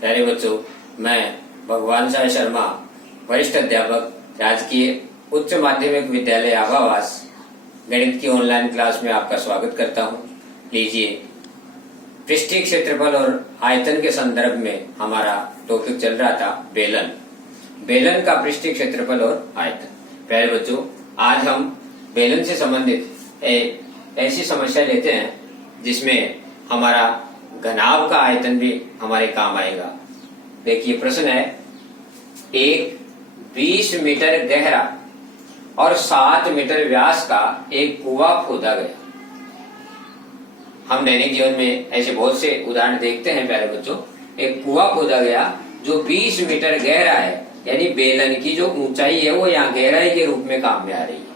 प्यारे बच्चों, मैं भगवान साय शर्मा, वरिष्ठ अध्यापक, राजकीय उच्च माध्यमिक विद्यालय आभावास, गणित की ऑनलाइन क्लास में आपका स्वागत करता हूं। लीजिए, पृष्ठीय क्षेत्रफल और आयतन के संदर्भ में हमारा टॉपिक चल रहा था बेलन। बेलन का पृष्ठीय क्षेत्रफल और आयतन। प्यारे बच्चों, आज हम बेलन से संबंधित ऐसी समस्या लेते हैं जिसमें हमारा घनाभ का आयतन भी हमारे काम आएगा। देखिए, प्रश्न है, एक 20 मीटर गहरा और 7 मीटर व्यास का एक कुआं खोदा गया। हम दैनिक जीवन में ऐसे बहुत से उदाहरण देखते हैं प्यारे बच्चों। एक कुआं खोदा गया जो 20 मीटर गहरा है, यानी बेलन की जो ऊंचाई है वो यहाँ गहराई के रूप में काम में आ रही है।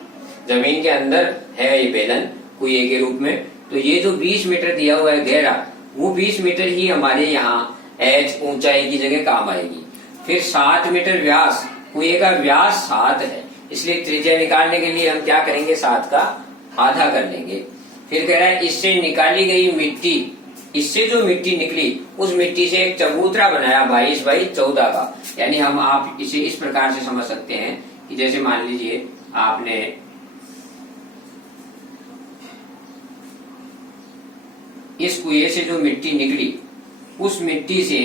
जमीन के अंदर है ये बेलन कुएं के रूप में, तो ये जो 20 मीटर दिया हुआ है गहरा, वो 20 मीटर ही हमारे यहाँ एच ऊंचाई की जगह काम आएगी। फिर 7 मीटर व्यास, कुएं का व्यास 7 है, इसलिए त्रिज्या निकालने के लिए हम क्या करेंगे, 7 का आधा कर लेंगे। फिर कह रहा है इससे निकाली गई मिट्टी, इससे जो मिट्टी निकली उस मिट्टी से एक चबूतरा बनाया 22 बाई 14 का। यानी हम आप इसे इस प्रकार से समझ सकते हैं कि जैसे मान लीजिए आपने इस कुएं से जो मिट्टी निकली उस मिट्टी से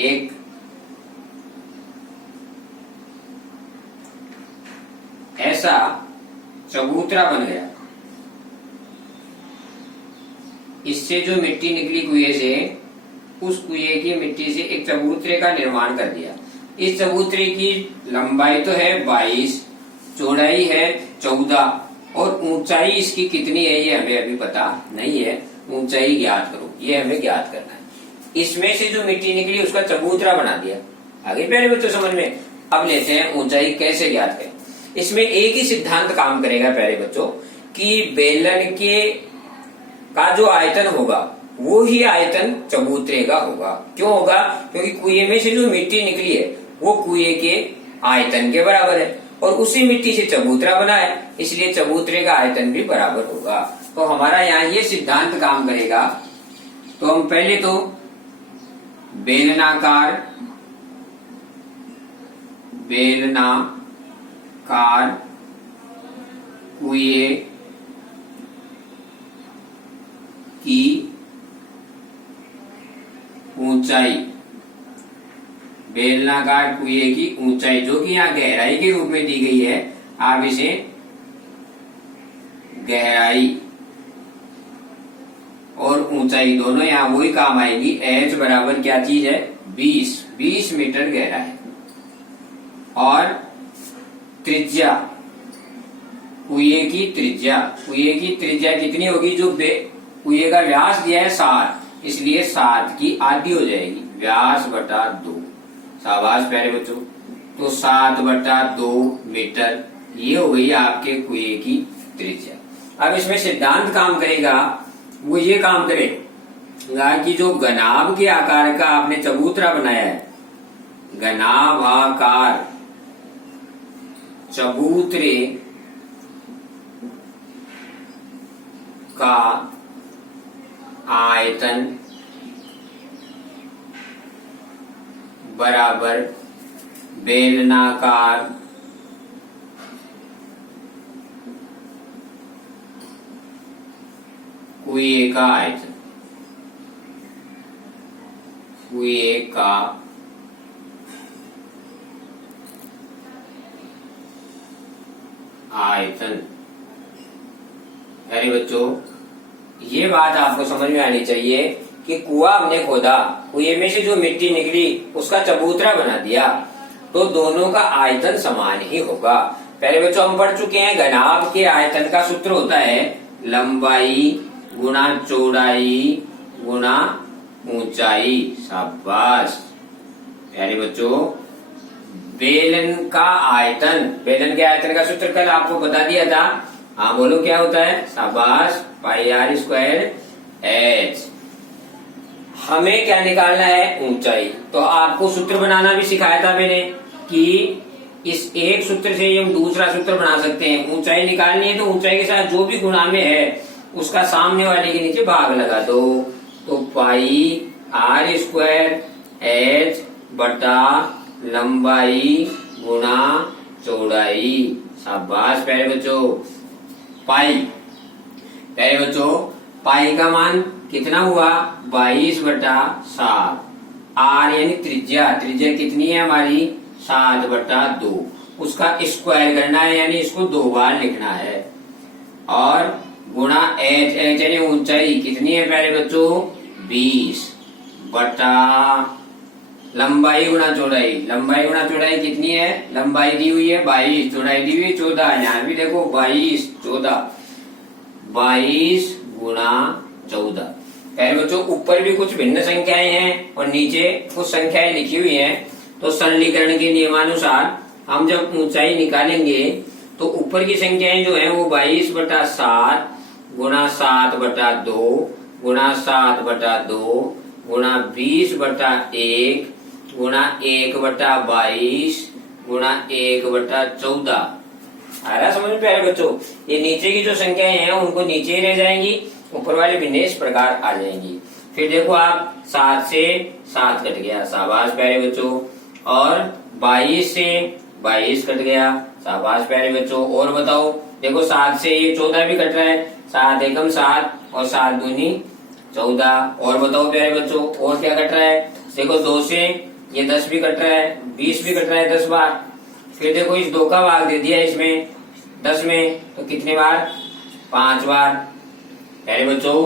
एक ऐसा चबूतरा बन गया। इससे जो मिट्टी निकली कुएं से, उस कुएं की मिट्टी से एक चबूतरे का निर्माण कर दिया। इस चबूतरे की लंबाई तो है 22, चौड़ाई है 14 और ऊंचाई इसकी कितनी है ये हमें अभी पता नहीं है। ऊंचाई ज्ञात करो, ये हमें ज्ञात करना है। इसमें से जो मिट्टी निकली उसका चबूतरा बना दिया। आगे प्यारे बच्चों समझ में। अब लेते हैं ऊंचाई कैसे ज्ञात करें। इसमें एक ही सिद्धांत काम करेगा प्यारे बच्चों कि बेलन के का जो आयतन होगा वो ही आयतन चबूतरे का होगा। क्यों होगा? क्योंकि कुएं में से जो मिट्टी निकली है वो कुएं के आयतन के बराबर है और उसी मिट्टी से चबूतरा बना है, इसलिए चबूतरे का आयतन भी बराबर होगा। तो हमारा यहाँ ये सिद्धांत काम करेगा। तो हम पहले तो बेलनाकार कुएं की ऊंचाई, बेलनाकार कुएं की ऊंचाई जो कि यहाँ गहराई के रूप में दी गई है, आप इसे गहराई और ऊंचाई दोनों यहाँ वही काम आएगी। एच बराबर क्या चीज है, 20 मीटर गहरा है। और त्रिज्या, कुएं की त्रिज्या कितनी होगी, जो कुएं का व्यास दिया है 7, इसलिए 7 की आधी हो जाएगी, व्यास बटा 2। शाबाश प्यारे बच्चों। तो 7/2 मीटर ये हो गई आपके कुएं की त्रिज्या। अब इसमें सिद्धांत काम करेगा, वो ये काम करेगा कि जो घनाभ के आकार का आपने चबूतरा बनाया है, घनाभाकार चबूतरे का आयतन बराबर बेलनाकार कुएं का आयतन, कुएं का आयतन। अरे बच्चों, ये बात आपको समझ में आनी चाहिए कि कुआं हमने खोदा, कुएं में से जो मिट्टी निकली उसका चबूतरा बना दिया, तो दोनों का आयतन समान ही होगा। पहले बच्चों हम पढ़ चुके हैं, घनाभ के आयतन का सूत्र होता है लंबाई गुणा चौड़ाई गुणा ऊंचाई। शाबाश प्यारे बच्चों। बेलन का आयतन, बेलन के आयतन का सूत्र कल आपको बता दिया था। हाँ बोलो क्या होता है, शाबाश, πr² h। हमें क्या निकालना है, ऊंचाई। तो आपको सूत्र बनाना भी सिखाया था मैंने कि इस एक सूत्र से हम दूसरा सूत्र बना सकते हैं। ऊंचाई निकालनी है तो ऊंचाई के साथ जो भी गुणा में है उसका सामने वाले के नीचे भाग लगा दो। तो पाई r² एच बटा लंबाई गुणा चौड़ाई। शाबाश प्यारे बच्चों। पाई, प्यारे बच्चों पाई का मान कितना हुआ 22/7। आर यानी त्रिज्या, त्रिज्या कितनी है हमारी 7/2। उसका स्क्वायर करना है यानी इसको 2 बार लिखना है। और गुणा एच, एच यानी ऊंचाई कितनी है प्यारे बच्चों 20 बटा लंबाई गुणा चौड़ाई। लंबाई गुणा चौड़ाई कितनी है, लंबाई दी हुई है 22, चौड़ाई दी हुई है 14। यहाँ भी देखो 22 14, 22 गुणा 14। प्यारे बच्चों ऊपर भी कुछ भिन्न संख्याएं हैं और नीचे कुछ संख्याएं लिखी हुई हैं। तो सरलीकरण के नियमानुसार हम जब ऊंचाई निकालेंगे तो ऊपर की संख्याएं जो है वो 22/7 गुणा 7/2 गुणा 7/2 गुणा 20/1 गुणा 1/22 गुणा 1/14 आ रहा समझ में प्यारे बच्चों। ये नीचे की जो संख्याएं हैं उनको नीचे ही रह जाएंगी, ऊपर वाले भिन्न इस प्रकार आ जाएंगी। फिर देखो आप 7 से 7 कट गया, शाबाश प्यारे बच्चों। और 22 से 22 कट गया, शाबाश प्यारे बच्चों। और बताओ देखो 7 से ये 14 भी कट रहा है, 7 एकम 7 और 7 दूनी 14। और बताओ प्यारे बच्चों और क्या कट रहा है, देखो 2 से ये 10 भी कट रहा है, 20 भी कट रहा है 10 बार। फिर देखो इस 2 का भाग दे दिया इसमें 10 में, तो कितने बार 5 बार। प्यारे बच्चों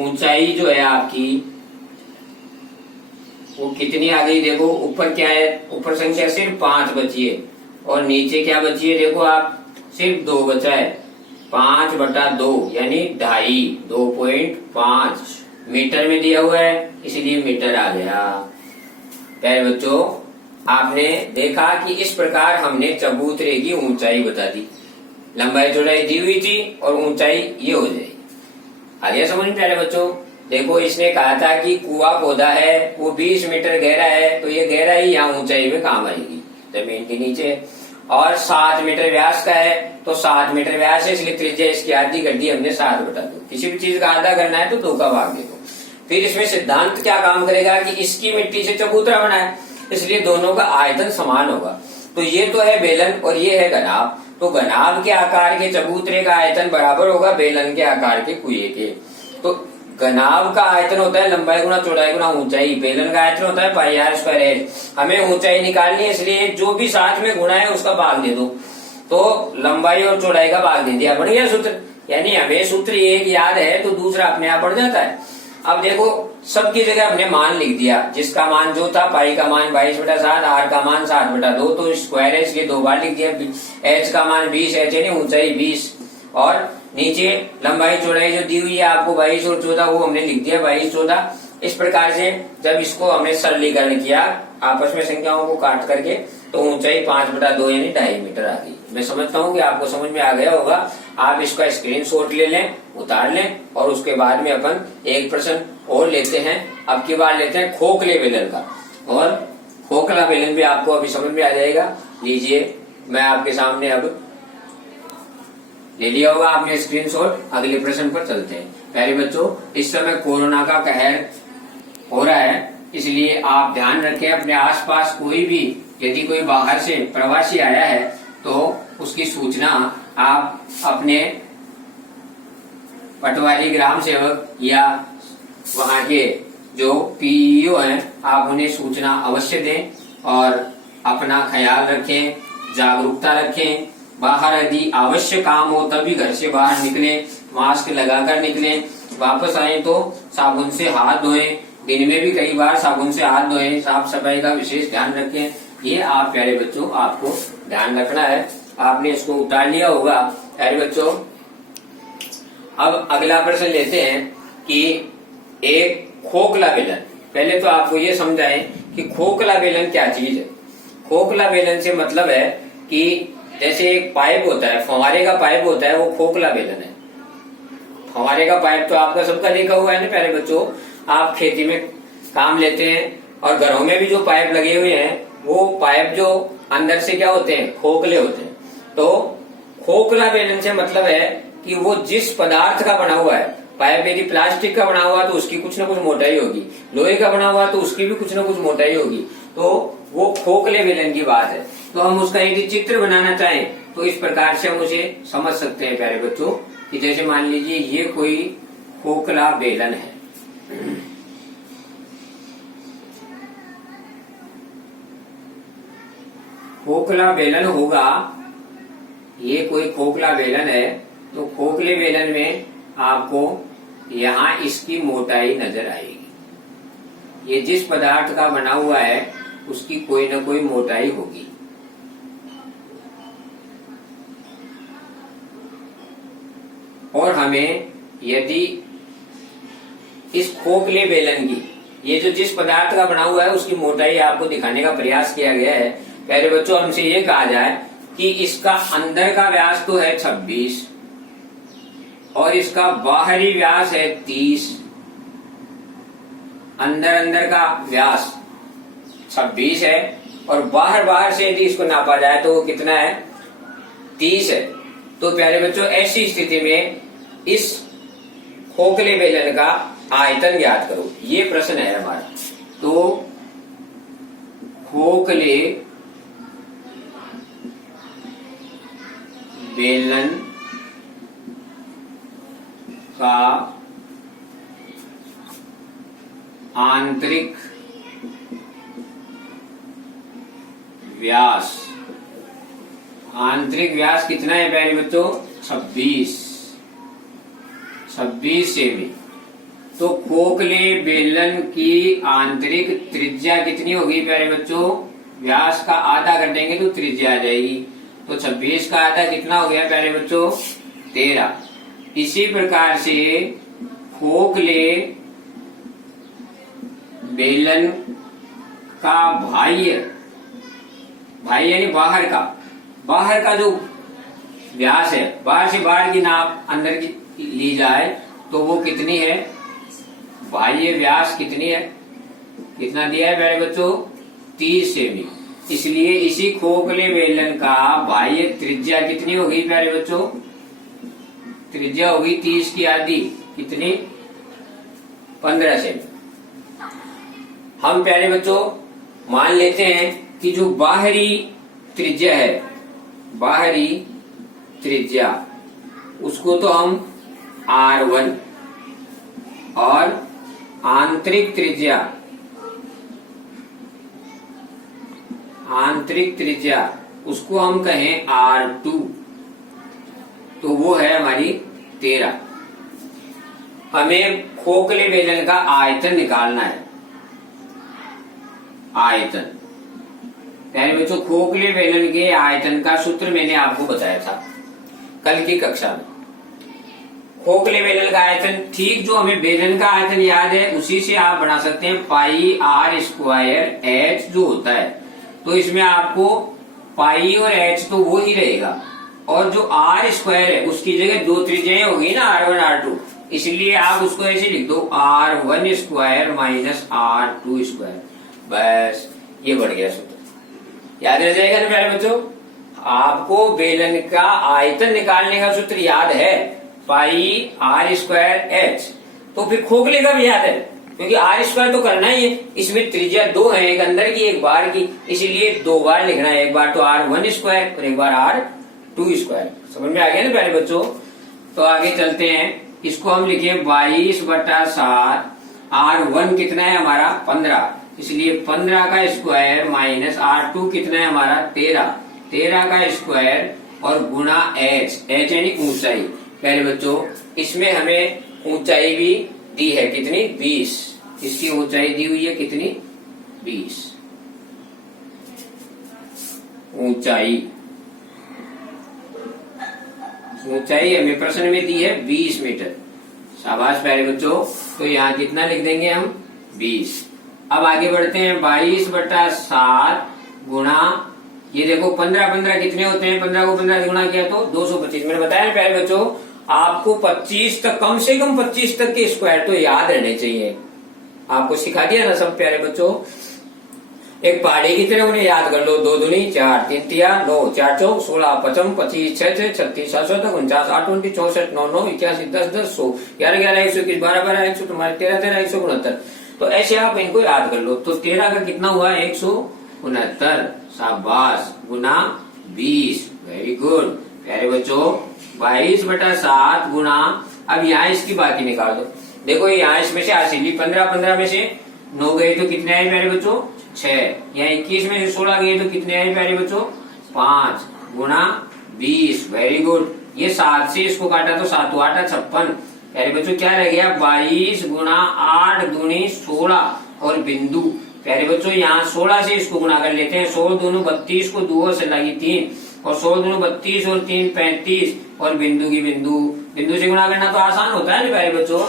ऊंचाई जो है आपकी वो कितनी आ गई, देखो ऊपर क्या है, ऊपर संख्या सिर्फ 5 बची है और नीचे क्या बची है, देखो आप सिर्फ 2 बचा है। 5/2 यानी 2.5 मीटर में दिया हुआ है इसलिए मीटर आ गया। प्यारे बच्चों आपने देखा कि इस प्रकार हमने चबूतरे की ऊंचाई बता दी। लंबाई चौड़ाई दी हुई थी और ऊंचाई ये हो जाएगी। आ गया समझ में प्यारे बच्चों। देखो इसने कहा था कि कुआं पौधा है वो 20 मीटर गहरा है, तो ये गहराई यहाँ ऊंचाई में काम आएगी जमीन के नीचे। और 7 मीटर व्यास का है तो 7 मीटर व्यास है इसलिए त्रिज्या इसकी आधी कर दी हमने 7/2। किसी भी चीज का आधा करना है तो 2 का भाग दे दो। फिर इसमें सिद्धांत क्या काम करेगा कि इसकी मिट्टी से चबूतरा बना है इसलिए दोनों का आयतन समान होगा। तो ये तो है बेलन और ये है घनाभ, तो घनाभ के आकार के चबूतरे का आयतन बराबर होगा बेलन के आकार के कुएं के। तो घनाभ का आयतन होता है लंबाई गुणा चौड़ाई गुणा ऊंचाई, बेलन का आयतन होता है पाई r स्क्वायर एच। हमें ऊंचाई निकालनी है इसलिए जो भी साथ में गुणा है उसका भाग दे दो, तो लंबाई और चौड़ाई का भाग दे दिया, बन गया सूत्र। यानी हमें सूत्र एक याद है तो दूसरा अपने आप बढ़ जाता है। अब देखो सबकी जगह हमने मान लिख दिया, जिसका मान जो था पाई का मान 22/7, आर का मान 7/2, तो स्क्वायर है इसलिए 2 बार लिख दिया। एच का मान 20, एच यानी ऊंचाई 20 और नीचे लंबाई चौड़ाई जो दी हुई है आपको 22 और 14 वो हमने लिख दिया 22 14। इस प्रकार से जब इसको हमने सरलीकरण किया आपस में संख्याओं को काट करके तो ऊंचाई 5/2 यानी 2.5 मीटर आ गई। मैं समझता हूँ कि आपको समझ में आ गया होगा। आप इसका स्क्रीनशॉट ले लें, उतार लें और उसके बाद में अपन एक प्रश्न और लेते हैं। अब की बार लेते हैं खोखले बेलन का, और खोखला बेलन भी आपको अभी समझ में आ जाएगा। लीजिए मैं आपके सामने अब ले लिया होगा आपने स्क्रीनशॉट। अगले प्रश्न पर चलते हैं। प्यारे बच्चों इस समय कोरोना का कहर हो रहा है इसलिए आप ध्यान रखें अपने आसपास कोई भी यदि कोई बाहर से प्रवासी आया है तो उसकी सूचना आप अपने पटवारी ग्राम सेवक या वहाँ के जो पीईओ हैं आप उन्हें सूचना अवश्य दें और अपना ख्याल रखें, जागरूकता रखें। बाहर यदि आवश्यक काम हो तभी घर से बाहर निकलें, मास्क लगाकर निकलें। वापस आए तो साबुन से हाथ धोएं, दिन में भी कई बार साबुन से हाथ धोएं, साफ सफाई का विशेष ध्यान रखें। ये आप प्यारे बच्चों आपको ध्यान रखना है। आपने इसको उतार लिया होगा प्यारे बच्चों। अब अगला प्रश्न लेते हैं कि एक खोखला बेलन। पहले तो आपको ये समझाएं कि खोखला बेलन क्या चीज है। खोखला बेलन से मतलब है कि जैसे एक पाइप होता है, फव्वारे का पाइप होता है, वो खोखला बेलन है। फव्वारे का पाइप तो आपका सबका देखा हुआ है ना प्यारे बच्चों। आप खेती में काम लेते हैं और घरों में भी जो पाइप लगे हुए हैं वो पाइप जो अंदर से क्या होते हैं, खोखले होते हैं। तो खोखला बेलन से मतलब है कि वो जिस पदार्थ का बना हुआ है पाइप यदि प्लास्टिक का बना हुआ तो उसकी कुछ ना कुछ मोटाई होगी, लोहे का बना हुआ तो उसकी भी कुछ ना कुछ मोटाई होगी। तो वो खोखले बेलन की बात है। तो हम उसका यदि चित्र बनाना चाहें तो इस प्रकार से हम उसे समझ सकते हैं प्यारे बच्चों, कि जैसे मान लीजिए ये कोई खोखला बेलन है। खोखला बेलन होगा, ये कोई खोखला बेलन है, तो खोखले बेलन में आपको यहाँ इसकी मोटाई नजर आएगी। ये जिस पदार्थ का बना हुआ है उसकी कोई ना कोई मोटाई होगी। और हमें यदि इस खोखले बेलन की, ये जो जिस पदार्थ का बना हुआ है उसकी मोटाई आपको दिखाने का प्रयास किया गया है। पहले बच्चों हमसे ये कहा जाए कि इसका अंदर का व्यास तो है 26 और इसका बाहरी व्यास है 30। अंदर का व्यास 26 है और बाहर से यदि इसको नापा जाए तो वो कितना है, 30 है। तो प्यारे बच्चों ऐसी स्थिति में इस खोखले बेलन का आयतन ज्ञात करो, ये प्रश्न है हमारा। तो खोखले बेलन का आंतरिक व्यास, आंतरिक व्यास कितना है प्यारे बच्चों, 26 सेमी। तो खोखले बेलन की आंतरिक त्रिज्या कितनी होगी प्यारे बच्चों, व्यास का आधा कर देंगे तो त्रिज्या आ जाएगी। तो 26 का आधा कितना हो गया प्यारे बच्चों, 13। इसी प्रकार से खोखले बेलन का बाह्य यानी बाहर का जो व्यास है, बाहर से बाहर की नाप अंदर की ली जाए तो वो कितनी है, बाह्य व्यास कितनी है, कितना दिया है प्यारे बच्चों, 30 सेमी। इसलिए इसी खोखले बेलन का बाह्य त्रिज्या कितनी होगी प्यारे बच्चों, त्रिज्या होगी 30 की आधी, कितनी, 15 सेमी। हम प्यारे बच्चों मान लेते हैं कि जो बाहरी त्रिज्या है, बाहरी त्रिज्या उसको तो हम R1 और आंतरिक त्रिज्या उसको हम कहें R2, तो वो है हमारी 13। हमें खोखले बेलन का आयतन निकालना है। आयतन यानी बच्चों खोखले बेलन के आयतन का सूत्र मैंने आपको बताया था कल की कक्षा में। खोखले बेलन का आयतन, ठीक जो हमें बेलन का आयतन याद है उसी से आप बना सकते हैं पाई R स्क्वायर H जो होता है। तो इसमें आपको पाई और H तो वो ही रहेगा और जो R स्क्वायर है उसकी जगह दो त्रिज्याएं होगी ना, R1 R2, इसलिए आप उसको ऐसे लिख दो R1 square minus R2 square. बस ये बढ़ गया सूत्र, याद रह जाएगा ना प्यारे बच्चों। आपको बेलन का आयतन निकालने का सूत्र याद है, पाई R स्क्वायर H। तो फिर खोखले का भी याद है, क्योंकि R स्क्वायर तो करना ही है। इसमें त्रिज्या दो है, एक अंदर की एक बाहर की, इसलिए दो बार लिखना है, एक बार तो R1 स्क्वायर और एक बार R2 स्क्वायर। समझ में आ गया ना प्यारे बच्चों। तो आगे चलते हैं, इसको हम लिखे 22/7। R1 कितना है हमारा, 15, इसलिए 15 का स्क्वायर माइनस R2 कितना है हमारा, 13 का स्क्वायर और गुणा H यानी ऊंचाई। पहले बच्चों इसमें हमें ऊंचाई भी दी है, कितनी, 20। इसकी ऊंचाई दी हुई है कितनी, 20। ऊंचाई हमें प्रश्न में दी है 20 मीटर। शाबाश प्यारे बच्चों। तो यहाँ कितना लिख देंगे हम, 20। अब आगे बढ़ते हैं, 22/7 गुणा, ये देखो 15 कितने होते हैं, 15 को 15 से गुणा किया तो 225। मैंने बताया प्यारे बच्चों आपको 25 तक, कम से कम 25 तक के स्क्वायर तो याद रहने चाहिए। आपको सिखा दिया ना सब प्यारे बच्चों। एक पहाड़ी की तरह उन्हें याद कर लो। 2 दूनी 4, 3 तिया 9, 4 चौक 16, 55, 25, 6 36, 7 तक 49, 8 20, 64, 9 9, 81, 10 10, 100, 11 11, 121, 12 12, 100, तुम्हारे 13 13, 169। तो ऐसे आप इनको याद कर लो। तो 13 का कितना हुआ? 169। शाबाश। गुना 20, वेरी गुड प्यारे बच्चों। 22/7 गुना, अब यहाँ इसकी बाकी निकाल दो। देखो यहाँ इसमें से हासिली 15 15 में से 9 गए तो कितने आए प्यारे बच्चों? 6। यहाँ 21 में से 16 गए तो कितने आए प्यारे बच्चों? 5 गुना 20, वेरी गुड। ये 7 से इसको काटा तो 7 8 56 प्यारे बच्चों। क्या रह गया? 22 गुना 8 दूनी 16 और बिंदु। प्यारे बच्चों यहाँ 16 से इसको गुना कर लेते हैं। 16 दूनी 32 को 2 से लगी 3 और 16 दूनी 32 और 3 35 और बिंदु की बिंदु। बिंदु से गुणा करना तो आसान होता है ना प्यारे बच्चों।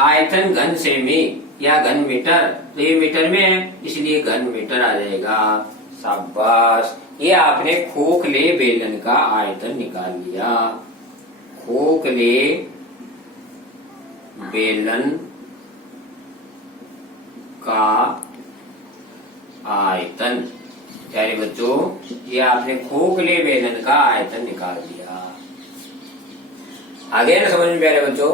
आयतन घन सेमी या घन मीटर, तो ये मीटर में है इसलिए घन मीटर आ जाएगा। शाबाश। ये आपने खोखले बेलन का आयतन निकाल लिया। खोखले बेलन का आयतन, प्यारे बच्चों ये आपने खोखले बेलन का आयतन निकाल दिया। आगे ना समझ में प्यारे बच्चों?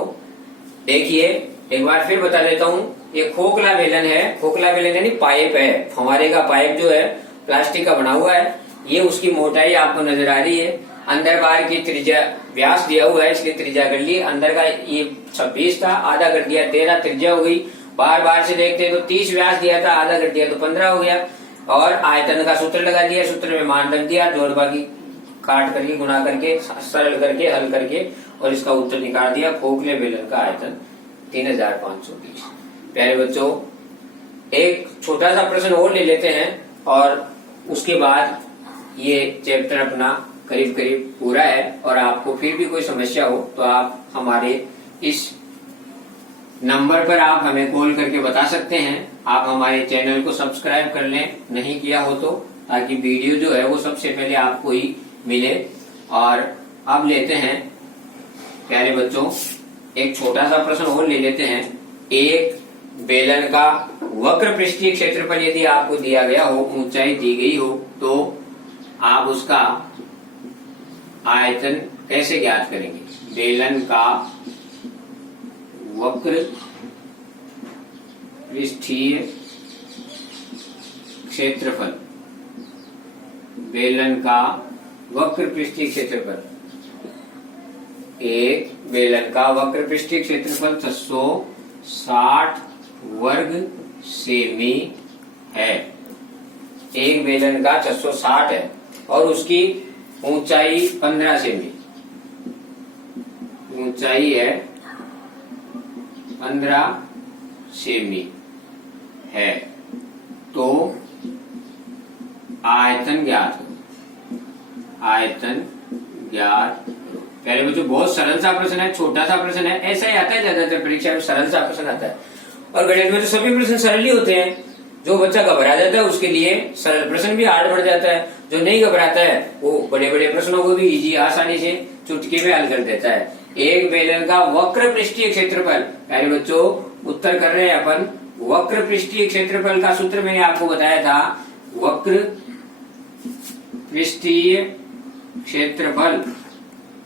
देखिए एक बार फिर बता देता हूँ। ये खोखला बेलन है। खोखला बेलन यानी पाइप है, फव्वारे का पाइप जो है प्लास्टिक का बना हुआ है। ये उसकी मोटाई आपको नजर आ रही है। अंदर बाहर की त्रिज्या व्यास दिया हुआ है इसलिए त्रिज्या कर ली। अंदर का ये 26 था, आधा कर दिया 13 त्रिज्या हो गई। बाहर से देखते तो 30 व्यास दिया था, आधा कर दिया तो 15 हो गया। और आयतन का सूत्र लगा दिया, सूत्र में मान रख दिया, जोड़ बाकी काट करके गुणा करके सरल करके हल करके और इसका उत्तर निकाल दिया। खोखले बेलन का आयतन 3520। प्यारे बच्चों एक छोटा सा प्रश्न और ले लेते हैं और उसके बाद ये चैप्टर अपना करीब करीब पूरा है। और आपको फिर भी कोई समस्या हो तो आप हमारे इस नंबर पर आप हमें कॉल करके बता सकते हैं। आप हमारे चैनल को सब्सक्राइब कर लें नहीं किया हो तो, ताकि वीडियो जो है वो सबसे पहले आपको ही मिले। और अब लेते हैं प्यारे बच्चों एक छोटा सा प्रश्न और ले लेते हैं। एक बेलन का वक्र पृष्ठीय क्षेत्रफल यदि आपको दिया गया हो, ऊंचाई दी गई हो, तो आप उसका आयतन कैसे ज्ञात करेंगे? बेलन का वक्र पृष्ठीय क्षेत्रफल, बेलन का वक्र पृष्ठीय क्षेत्रफल, एक बेलन का वक्र पृष्ठीय क्षेत्रफल 660 वर्ग सेमी है। एक बेलन का 660 है और उसकी ऊंचाई 15 सेमी, ऊंचाई है 15 सेमी है। तो आयतन ज्ञात करो, आयतन ज्ञात करो। पहले बच्चों बहुत सरल सा प्रश्न है, छोटा सा प्रश्न है, ऐसा ही आता है ज्यादातर परीक्षा में, सरल सा प्रश्न आता है। और गणित में तो सभी प्रश्न सरल ही होते हैं। जो बच्चा घबरा जाता है उसके लिए सरल प्रश्न भी हार्ड पड़ जाता है, जो नहीं घबराता है वो बड़े बड़े प्रश्नों को भी इजी आसानी से चुटकी में हल कर देता है। एक बेलन का वक्र पृष्ठीय क्षेत्रफल, प्यारे बच्चों उत्तर कर रहे हैं अपन। वक्र पृष्ठीय क्षेत्रफल का सूत्र मैंने आपको बताया था। वक्र पृष्ठीय क्षेत्रफल,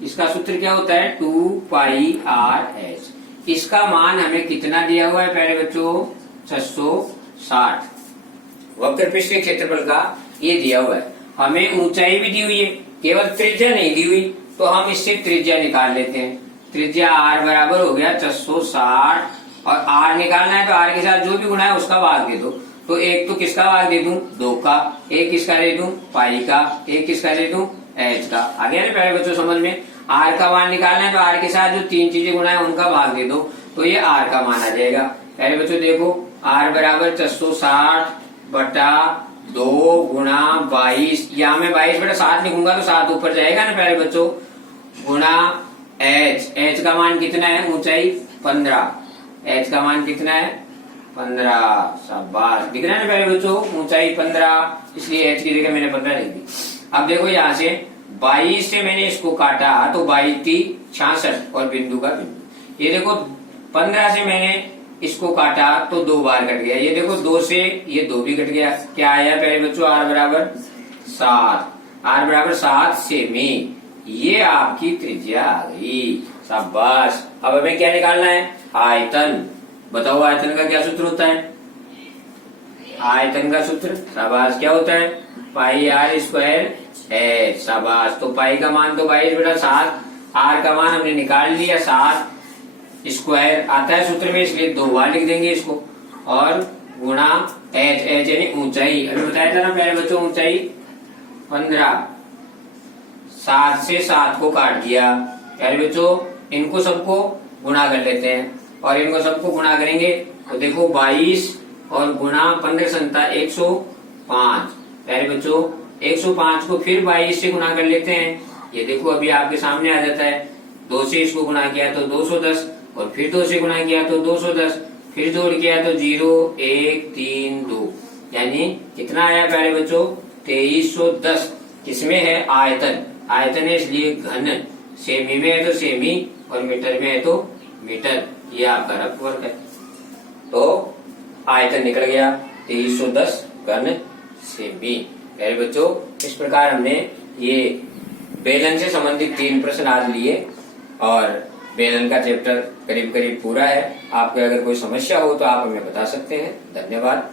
इसका सूत्र क्या होता है? 2πr/h। इसका मान हमें कितना दिया हुआ है प्यारे बच्चों? 660। वक्र पृष्ठीय क्षेत्रफल का ये दिया हुआ है। हमें ऊंचाई भी दी हुई है, केवल त्रिज्या नहीं दी हुई, तो हम इससे त्रिज्या निकाल लेते हैं। त्रिज्या r बराबर हो गया 660 और r निकालना है तो r के साथ जो भी गुणा है उसका भाग दे दो। तो एक तो किसका भाग दे दूं? 2 का। एक किसका दे दूं? पाई का। एक किसका दे दूं? h का। आ गया ना प्यारे बच्चों समझ में? r का मान निकालना है तो r के साथ जो 3 चीजें गुणा है उनका भाग दे दो, तो ये r का मान आ जाएगा। प्यारे बच्चों देखो r बराबर 660 बटा 2 गुणा 22, या मैं 22/7 लिखूंगा तो 7 ऊपर जाएगा ना प्यारे बच्चों, गुणा h का मान कितना है? ऊंचाई 15, h का मान कितना है? 15। शाबाश, दिख रहा है ना प्यारे बच्चों? ऊंचाई 15, इसलिए h की जगह मैंने 15 लिख दी। अब देखो यहाँ से 22 से मैंने इसको काटा तो 22 × 66 और बिंदु का बिंदु। ये देखो 15 से मैंने इसको काटा तो 2 बार कट गया। ये देखो 2 से ये 2 भी कट गया। क्या आया प्यारे बच्चों? r बराबर 7। r बराबर 7 सेमी। ये आपकी त्रिज्या आ गई। शाबाश। अब हमें क्या निकालना है? आयतन। बताओ आयतन का क्या सूत्र होता है? आयतन का सूत्र शाबाश क्या होता है? पाई r स्क्वायर है। शाबाश। तो पाई का मान तो 22/7, r का मान हमने निकाल लिया 7 स्क्वायर आता है सूत्र में, इसलिए 2 बार लिख देंगे इसको, और गुणा h। h यानी ऊंचाई। अभी बताया था ना प्यारे बच्चों, ऊंचाई 15। 7 से 7 को काट दिया प्यारे बच्चों। इनको सबको गुणा कर लेते हैं, और इनको सबको गुणा करेंगे तो देखो 22 और गुणा 15 संता 105 प्यारे बच्चों। 105 को फिर 22 से गुणा कर लेते हैं। ये देखो अभी आपके सामने आ जाता है। 2 से इसको गुणा किया तो 210, और फिर 2 से गुणा किया तो 210, फिर जोड़ किया तो 0 1 3 2, यानी कितना आया प्यारे बच्चों? 2310। किसमें है? आयतन। आयतन है इसलिए घन। सेमी में है तो सेमी, और मीटर में है तो मीटर। ये आपका रफवर्क है। तो आयतन निकल गया 2310 घन सेमी। प्यारे बच्चों, इस प्रकार हमने ये बेलन से संबंधित 3 प्रश्न आज लिए, और बेलन का चैप्टर करीब करीब पूरा है। आपको अगर कोई समस्या हो तो आप हमें बता सकते हैं। धन्यवाद।